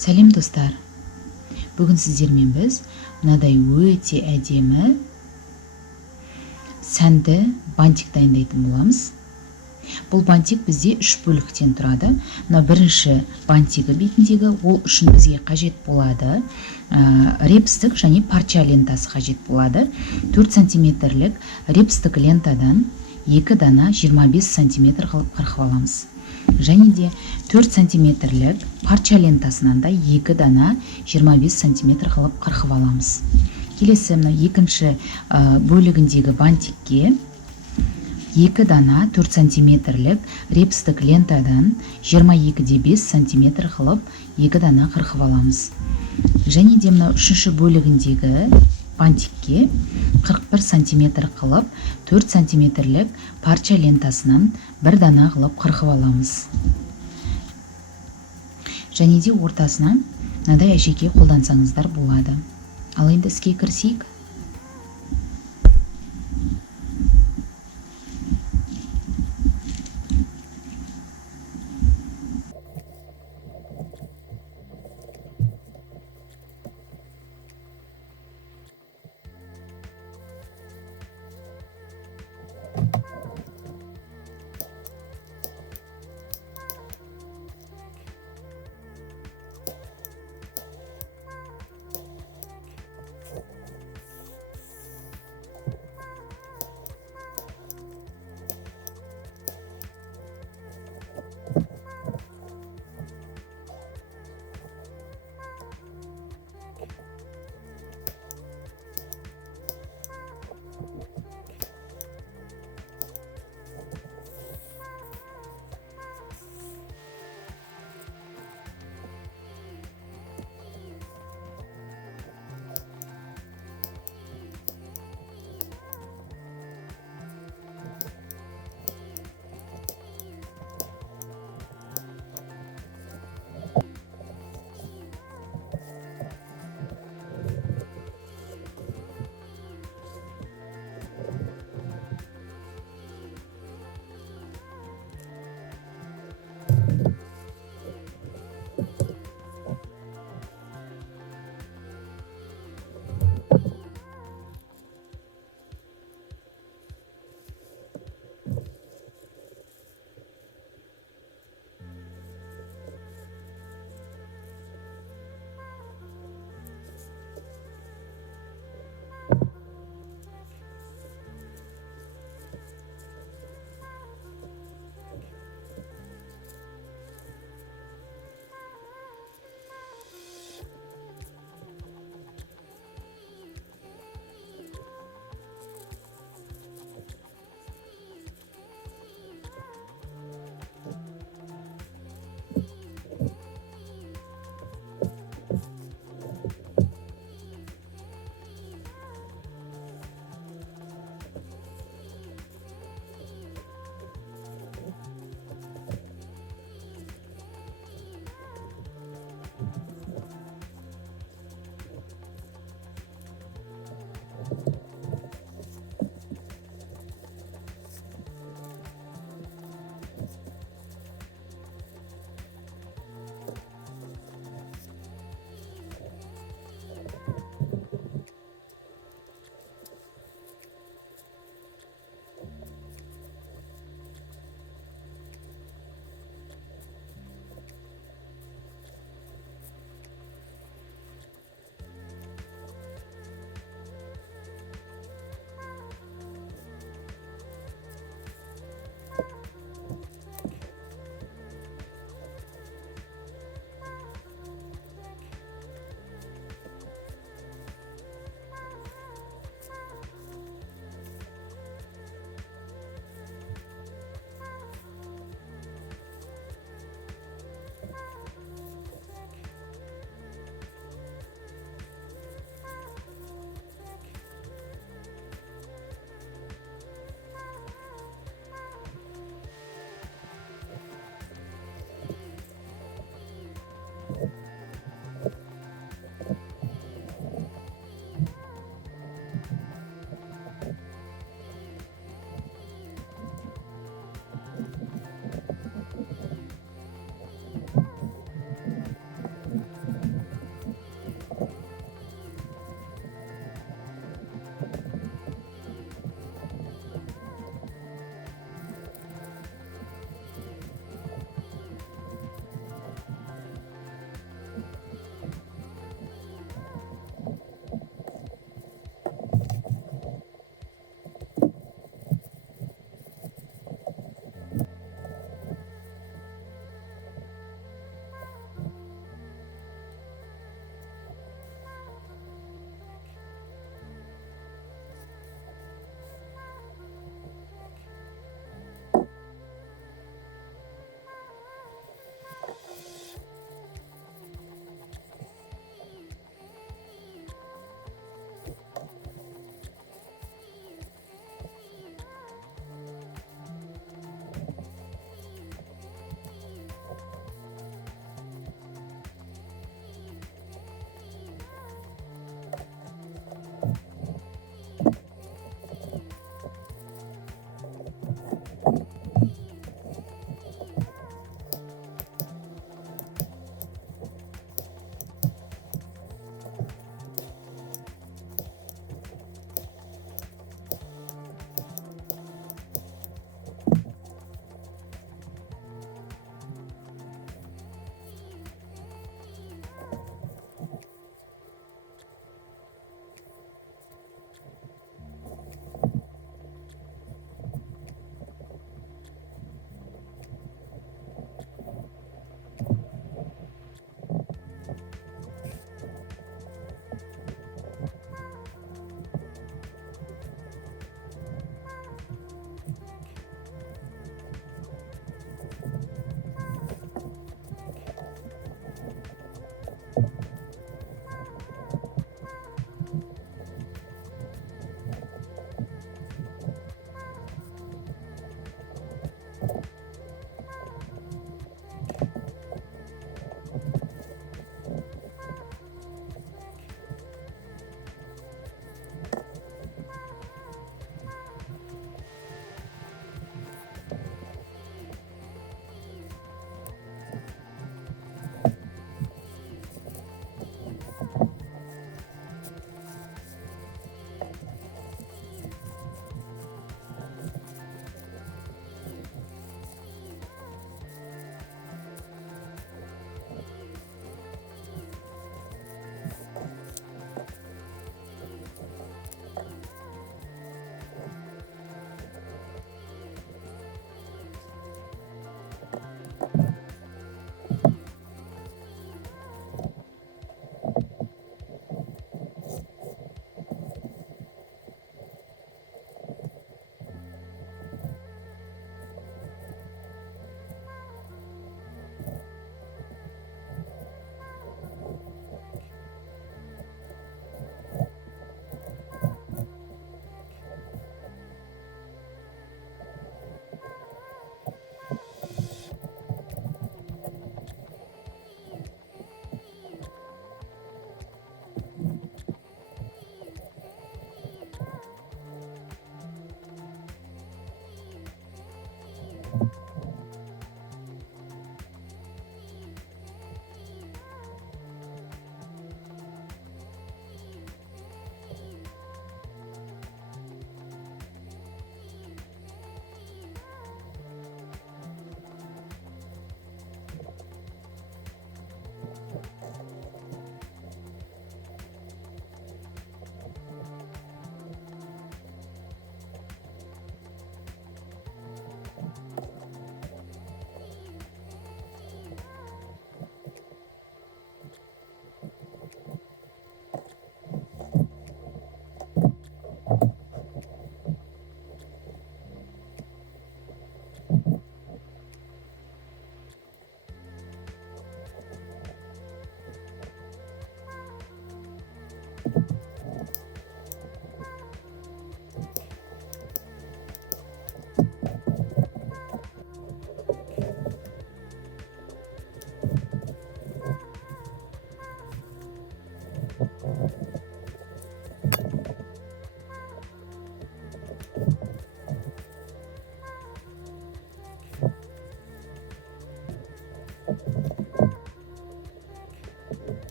Сәлем достар. Бүгін сіздермен біз мынадай өте әдемі сәнді бантик дайындайтын боламыз. Бұл бантик бізде 3 бөліктен тұрады. Мына бірінші бантигі бетіндегі, ол үшін бізге қажет болады репстік және парча лентасы қажет болады. 4 сантиметрлік репстік лентадан 2 дана 25 сантиметр қылып қырқып аламыз. Және де 4 сантиметрлік парча лентасынан да 2 дана 25 сантиметр қылып қырқып аламыз. Келесі мына екінші бөлігіндегі бантикке 2 дана 4 сантиметрлік репстік лентадан 22,5 сантиметр қылып 2 дана қырқып аламыз. Және де мына үшінші бөлігіндегі бантикке 41 сантиметр қылып 4 сантиметрлік парча лентасынан 1 дана қылып қырқып аламыз. Және де ортасына мынадай әшекей қолдансаңыздар болады. Ал енді іске кірісейік.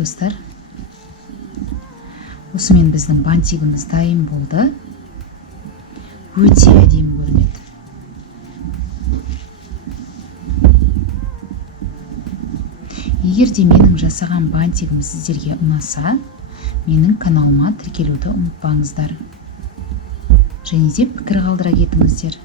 достар, осымен біздің бантигіміз дайын болды. Өте әдемі көрінеді. Егер де менің жасаған бантигім сіздерге ұнаса, менің каналыма тіркелуді ұмытпаңыздар. Және де пікір қалдыра кетіңіздер.